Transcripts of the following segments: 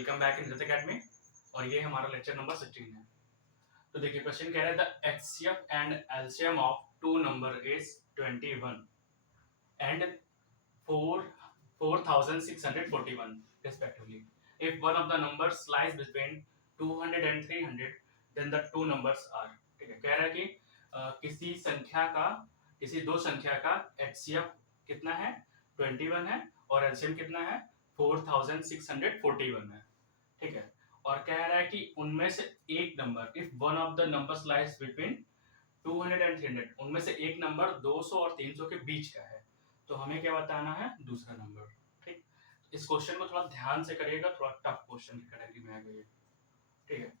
Welcome back in रित academy और ये हमारा लेक्चर नंबर 16 है। तो देखिए क्वेश्चन कह रहा है the HCF and LCM of two number is 21 and 4641 respectively. If one of the numbers lies between 200 and 300 then the two numbers are, ठीक है। कह रहा है कि किसी दो संख्या का एचसीएफ कितना है 21 है और एलसीएम कितना है 4641 है, ठीक है। और कह रहा है कि उनमें से एक number if one of the numbers lies between 200 and 300 उनमें से एक नंबर 200 और 300 के बीच का है, तो हमें क्या बताना है दूसरा नंबर, ठीक। इस क्वेश्चन को थोड़ा ध्यान से करिएगा, थोड़ा टफ क्वेश्चन की कैटेगरी में आ गई है, ठीक है।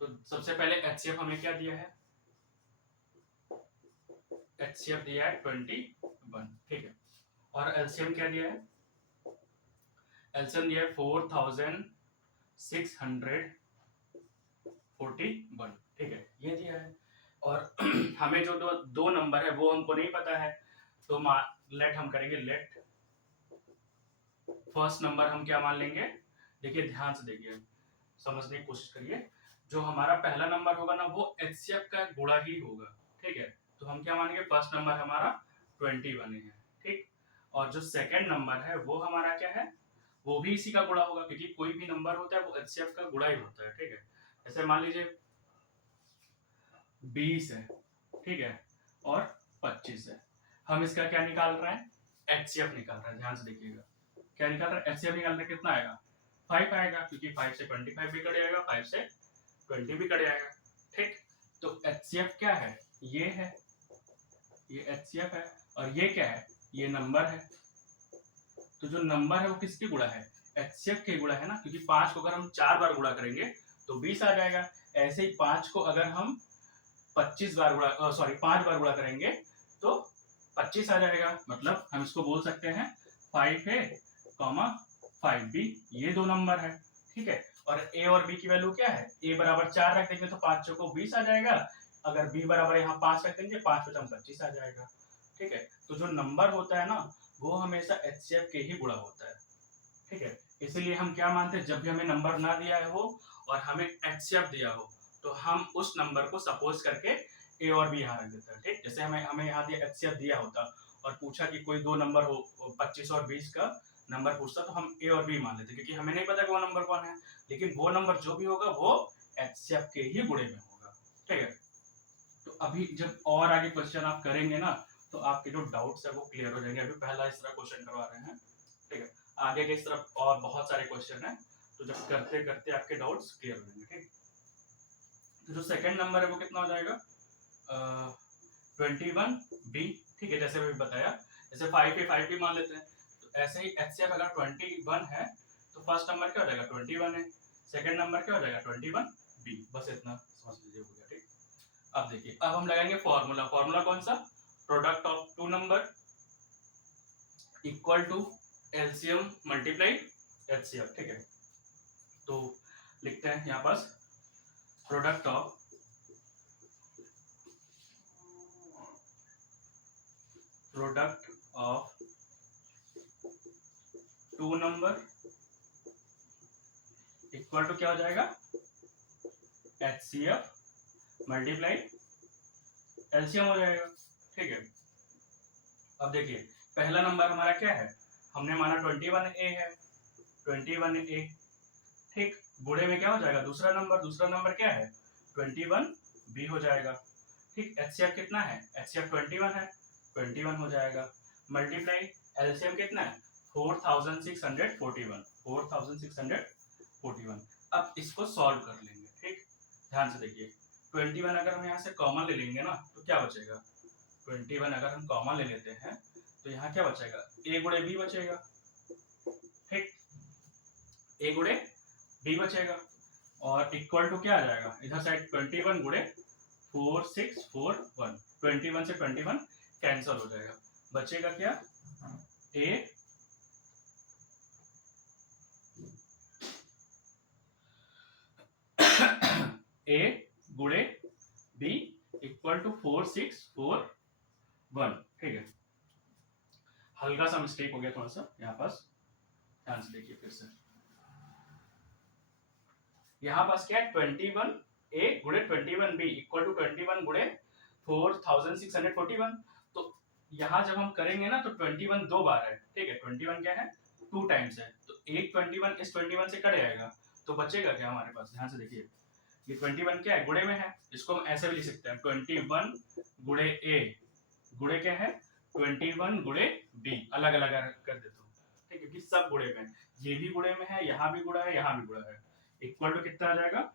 तो सबसे पहले एचसीएफ हमें क्या दिया है, एचसीएफ दिया है 21, ठीक है। और एलसीएम क्या दिया है, एलसीएम दिया है 4641, ठीक है, ये दिया है। और हमें जो दो नंबर है वो हमको नहीं पता है, तो लेट हम करेंगे, लेट फर्स्ट नंबर हम क्या मान लेंगे, देखिए ध्यान से देखिए, समझने की कोशिश करिए। जो हमारा पहला नंबर होगा ना वो एचसीएफ का गुणा ही होगा, ठीक है। तो हम क्या मानेंगे, फर्स्ट नंबर हमारा 21 है, ठीक। और जो सेकंड नंबर है वो हमारा क्या है, वो भी इसी का गुणा होगा, क्योंकि कोई भी नंबर होता है वो एचसीएफ का गुणा ही होता है, ठीक है। जैसे मान लीजिए 20 है, ठीक है, और 25 है। हम इसका क्या निकाल रहे हैं, एचसीएफ निकाल रहे हैं। ध्यान से देखिएगा क्या निकाल रहे हैं, एचसीएफ निकाल रहे हैं, कितना आएगा 5 आएगा, क्योंकि 5 से 25 भी कट जाएगा, 5 से 20 भी कट जाएगा, ठीक। तो एचसीएफ क्या है, ये है, ये एचसीएफ है, और ये क्या है, ये नंबर है। तो जो नंबर है वो किसके गुणा है, एचसीएफ के गुणा है ना, क्योंकि 5 को अगर हम 4 बार गुणा करेंगे तो 20 आ जाएगा। ऐसे ही 5 को अगर हम 25 बार गुणा 5 बार गुणा करेंगे तो 25 आ जाएगा। मतलब हम इसको बोल सकते हैं 5a, 5b, ये दो नंबर है, ठीक है। और a और b की वैल्यू क्या है, a बराबर 4 रख देंगे तो 5 चौको 20 आ जाएगा, अगर b बराबर यहाँ 5 रख देंगे 5 पचम 25 आ जाएगा, ठीक है। तो जो नंबर होता है ना वो हमेशा एचसीएफ के ही गुणा होता है, ठीक है। इसीलिए हम क्या मानते हैं, जब भी हमें नंबर ना दिया हो और हमें एचसीएफ दिया हो तो हम उस नंबर को सपोज करके ए और बी यहाँ रख देते हैं, ठीक। जैसे हमें यहाँ दिया एचसीएफ दिया होता और पूछा कि कोई दो नंबर हो 25 और 20 का नंबर पूछता तो हम ए और बी मान लेते, क्योंकि हमें नहीं पता कि वो नंबर कौन है, लेकिन वो नंबर जो भी होगा वो एचसीएफ के ही गुणे में होगा, ठीक है। तो अभी जब और आगे क्वेश्चन आप करेंगे ना तो आपके जो डाउट्स है वो क्लियर हो जाएंगे। अभी पहला इस तरह क्वेश्चन करवा रहे हैं, ठीक है। आगे के इस तरफ और बहुत सारे क्वेश्चन हैं, तो जब करते करते आपके डाउट्स क्लियर हो जाएंगे, ठीक। तो जो सेकंड नंबर है वो कितना हो जाएगा 21b, ठीक है। जैसे मैंने बताया, जैसे 5 भी मान लेते हैं, तो ऐसे ही एचसीएफ अगर 21 है तो फर्स्ट नंबर क्या हो जाएगा 21 है, सेकंड नंबर क्या हो जाएगा 21b, बस इतना समझ लीजिए, हो गया, ठीक। अब देखिए, अब हम लगाएंगे फॉर्मूला। फॉर्मूला कौन सा, product of two number equal to LCM multiply HCF, ठीक है। तो लिखते हैं यहाँ पास product of two number equal to क्या हो जाएगा एचसीएफ मल्टीप्लाई एलसीएम हो जाएगा, ठीक है। अब देखिए पहला नंबर हमारा क्या है, हमने माना 21a है, 21a, ठीक। गुणे में क्या हो जाएगा दूसरा नंबर क्या है 21b हो जाएगा, ठीक। एचसीएफ कितना है, एचसीएफ 21 है, 21 हो जाएगा, मल्टीप्लाई एलसीएम कितना है 4641। अब इसको सॉल्व कर लेंगे, ठीक। ध्यान से देखिए 21 अगर हम यहाँ से कॉमन ले लेंगे ना तो क्या बचेगा, 21 अगर हम कॉमन ले लेते हैं तो यहाँ क्या बचेगा, a गुणे b बचेगा, ठीक, a गुणे b बचेगा, और इक्वल टू क्या आ जाएगा इधर साइड 21 गुणे 4641, 21 से 21 कैंसिल हो जाएगा, बचेगा क्या a गुणे b इक्वल टू 4641, ठीक है। हल्का सा मिस्टेक हो गया थोड़ा सा यहाँ पास, ध्यान से देखिए फिर से। यहाँ पास क्या है 21A गुणे 21B इक्वल टू 21 गुणे 4641। तो यहाँ जब हम करेंगे ना तो 21 दो बार है, ठीक है, 21 क्या है 2 टाइम्स है, तो एक 21 इस 21 से कट जाएगा, तो बचेगा क्या हमारे पास, ध्यान से देखिए, ये 21 क्या है गुणे में है, इसको हम ऐसे भी लिख सकते हैं 21 गुणे A गुणे क्या है 21 गुणे B, अलग अलग कर देता हूँ, ठीक है, क्योंकि सब गुणे में, ये भी गुणे में है, यहाँ भी गुणा है, यहाँ भी गुणा है, इक्वल टू कितना आ जाएगा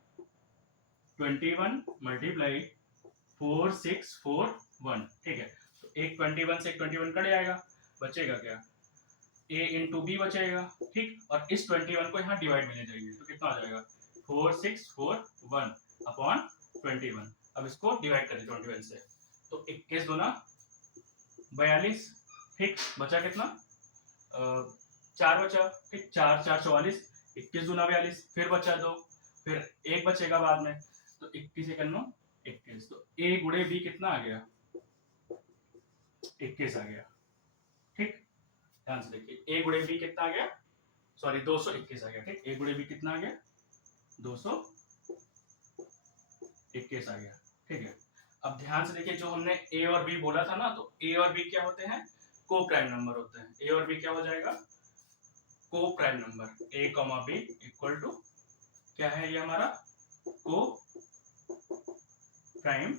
21 मल्टीप्लाई 4641, ठीक है, तो एक 21 से एक 21 कट जाएगा, बचेगा क्या A इंटू बी बचेगा, ठीक, और इस 21 को यहाँ डिवाइड में ले जाइए तो कितना आ जाएगा 4641 अपॉन 21। अब इसको डिवाइड करें 21 से, तो 21 दूना 42, ठीक, बचा कितना 4 बचा, ठीक, 4 4 44, 21 दूना 42, फिर बचा 2, फिर 1 बचेगा बाद में, तो 21 एक 21, तो A गुणे B कितना आ गया 21 आ गया, ठीक, ध्यान से देखिए A गुणे B कितना आ गया, सॉरी 221 आ गया, ठीक, A गुणे B कितना आ गया 221 आ गया, ठीक है। अब ध्यान से देखिए जो हमने A और B बोला था ना, तो A और B क्या होते हैं को प्राइम नंबर होते हैं, A और B क्या हो जाएगा को prime number, A comma B equal to क्या है ये हमारा को प्राइम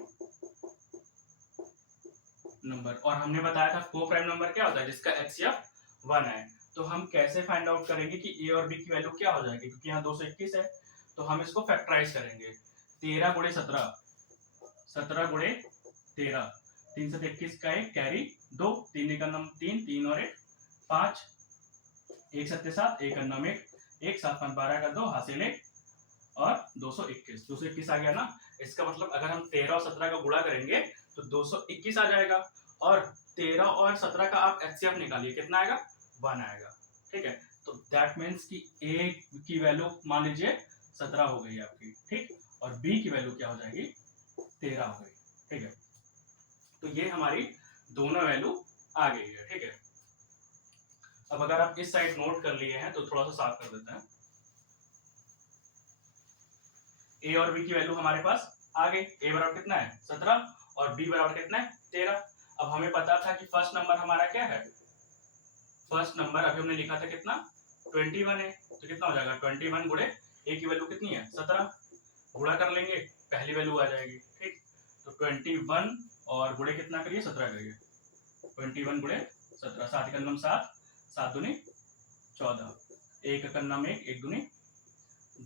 नंबर, और हमने बताया था को प्राइम नंबर क्या होता है जिसका HCF 1 है, तो हम कैसे फाइंड आउट करेंगे कि A और B की वैल्यू क्या हो जाएगी, क्योंकि यहाँ 221 है, तो हम इसको फैक्टराइज करेंगे, 13 गुणे 17, 17 गुणे 13, 3 से 21 का एक कैरी 2, 3 का नंबर 3, 3 और 1 5, 1 7 7, 1 अन्नम 1, 1 7 5 12 का 2 हासिल 1 और 221 आ गया ना, इसका मतलब अगर हम 13 और 17 का गुणा करेंगे तो 221 आ जाएगा, और 13 और 17 का आप एचसीएफ निकालिए कितना आएगा 1 आएगा, ठीक है, तो दैट मीन्स कि ए की वैल्यू मान लीजिए 17 हो गई आपकी, ठीक, और बी की वैल्यू क्या हो जाएगी 13 हो गई, ठीक है, तो ये हमारी दोनों वैल्यू आ गई है, ठीक है। अब अगर आप इस साइड नोट कर लिए हैं तो थोड़ा सा साफ कर देते हैं, ए और बी की वैल्यू हमारे पास आ गई, ए बराबर कितना है 17 और बी बराबर कितना है 13। अब हमें पता था कि फर्स्ट नंबर हमारा क्या है, फर्स्ट नंबर अभी हमने लिखा था कितना 21 है, तो कितना हो जाएगा 21 गुणे ए की वैल्यू कितनी है 17, गुणा कर लेंगे पहली वैल्यू आ जाएगी, ठीक, तो 21 और गुणे कितना करिए 17 करिए, 21 गुणे 17, 7 का नम 7, 7 दूनी 14, 1 का नम 1, 1 दूनी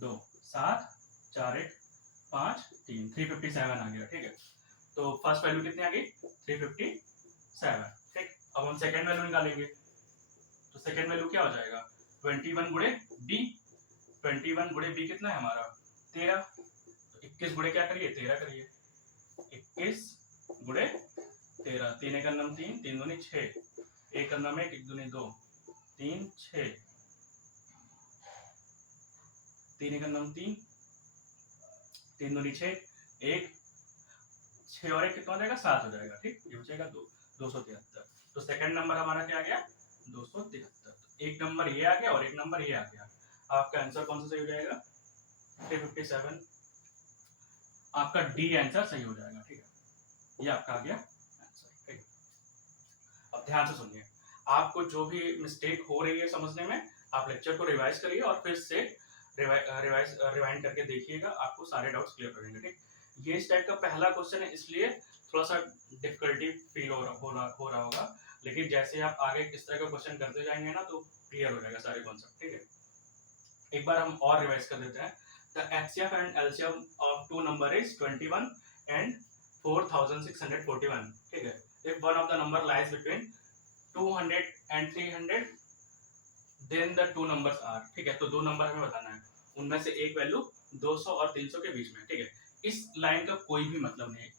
2, 7 4 1 5 3, 357 आ गया, ठीक है, तो फर्स्ट वैल्यू कितनी आ गई 357, ठीक। अब हम सेकंड वैल्यू निकालेंगे, तो सेकंड वैल्यू क्या हो जाएगा 21 गुणे बी, 21 गुणे बी कितना है हमारा 13, तो 21 गुणे क्या करिए 13 करिए, 21 गुणे 13, 3 का नम 3, 3 दूनी 6, 1 का नम 1, 1 दूनी 2, 3 6, 3 का नम 3, 3 दूनी 6, 1 6 और 1 कितना हो जाएगा 7 हो जाएगा, ठीक, ये हो जाएगा 273, तो सेकंड नंबर हमारा क्या आ गया 273, एक नंबर ये आ गया और एक नंबर ये आ गया, आपका आंसर कौन सा सही हो जाएगा 357, आपका डी आंसर सही हो जाएगा, ठीक है, ये आपका आ गया आंसर, ठीक। अब ध्यान से सुनिए, आपको जो भी मिस्टेक हो रही है समझने में, आप लेक्चर को रिवाइज करिए और फिर से रिवाइंड करके देखिएगा, आपको सारे डाउट्स क्लियर हो जाएंगे, ठीक। ये इस टाइप का पहला क्वेश्चन है इसलिए थोड़ा सा डिफिकल्टी फील हो रहा होगा, लेकिन जैसे आप आगे इस तरह का क्वेश्चन करते जाएंगे ना तो क्लियर हो जाएगा सारे कॉन्सेप्ट, ठीक है। एक बार हम और रिवाइज कर देते हैं, the HCF and LCM of two number is 21 and 4641, ठीक है, if one of the number lies between 200 and 300 then the two numbers are, ठीक है, तो दो नंबर हमें बताना है, उनमें से एक वैल्यू 200 और 300 के बीच में, ठीक है, इस लाइन का कोई भी मतलब नहीं है,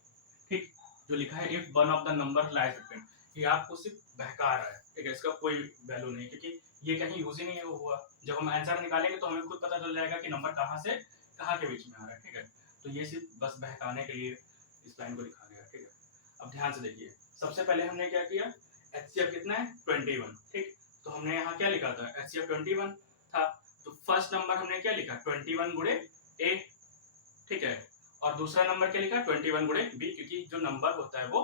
ठीक, जो लिखा है if one of the number lies between, ये आपको सिर्फ बहका रहा है, ठीक है, इसका कोई वैल्यू नहीं, क्योंकि ये कहीं यूज ही नहीं हुआ, जब हम आंसर निकालेंगे तो हमें खुद पता चल जाएगा कि नंबर कहाँ से कहाँ के बीच में आ रहा है, ठीक है, तो ये सिर्फ बस बहकाने के लिए इस लाइन को लिखा गया, ठीक है। अब ध्यान से देखिए, सबसे पहले हमने क्या किया, HCF कितना है 21, ठीक, तो हमने यहाँ क्या लिखा था HCF 21 था, तो फर्स्ट नंबर हमने क्या लिखा 21 गुणे ए, ठीक है। और दूसरा नंबर क्या लिखा 21 गुणे बी, क्योंकि जो नंबर होता है वो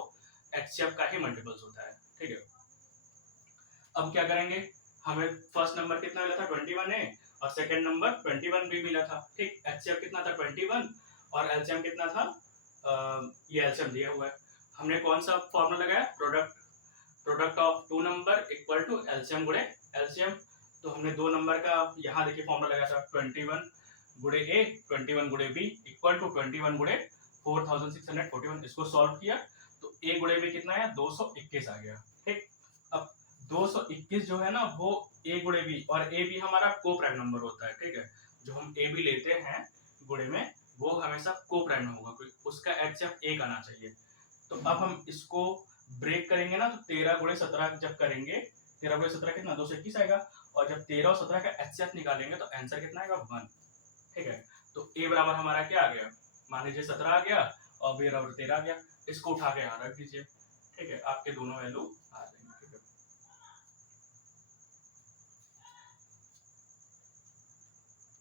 एचसीएफ का ही मल्टीपल्स होता है, ठीक है। अब क्या करेंगे, हमें फर्स्ट नंबर कितना मिला था 21 ए और सेकंड नंबर 21 बी मिला था, ठीक। एचसीएफ कितना था 21 और एलसीएम कितना था, ये एलसीएम दिया हुआ है। हमने कौन सा फॉर्मूला लगाया, product of two number equal to LCM गुणे एलसीएम। तो हमने दो नंबर का यहाँ देखिए फॉर्मूला लगाया था 21 गुणे ए 21 गुणे बी इक्वल टू 21 गुणे 4641। इसको सॉल्व किया तो ए गुणे बी कितना आया 221 आ गया, ठीक। अब 221 जो है ना वो ए गुणे बी, और ए बी हमारा को प्राइम नंबर होता है, ठीक है। जो हम ए बी लेते हैं गुणे में वो हमेशा को प्राइम होगा, उसका एचसीएफ एक आना चाहिए। तो अब हम इसको ब्रेक करेंगे ना, तो 13 गुणे 17 जब करेंगे, 13 गुणे 17 कितना 221 आएगा, और जब 13 और 17 का एचसीएफ निकालेंगे तो आंसर कितना आएगा 1, ठीक है। तो ए बराबर हमारा क्या आ गया, मान लीजिए 17 आ गया और बी बराबर 13 आ गया। इसको उठा के यहाँ रख दीजिए, ठीक है, आपके दोनों वैल्यू आ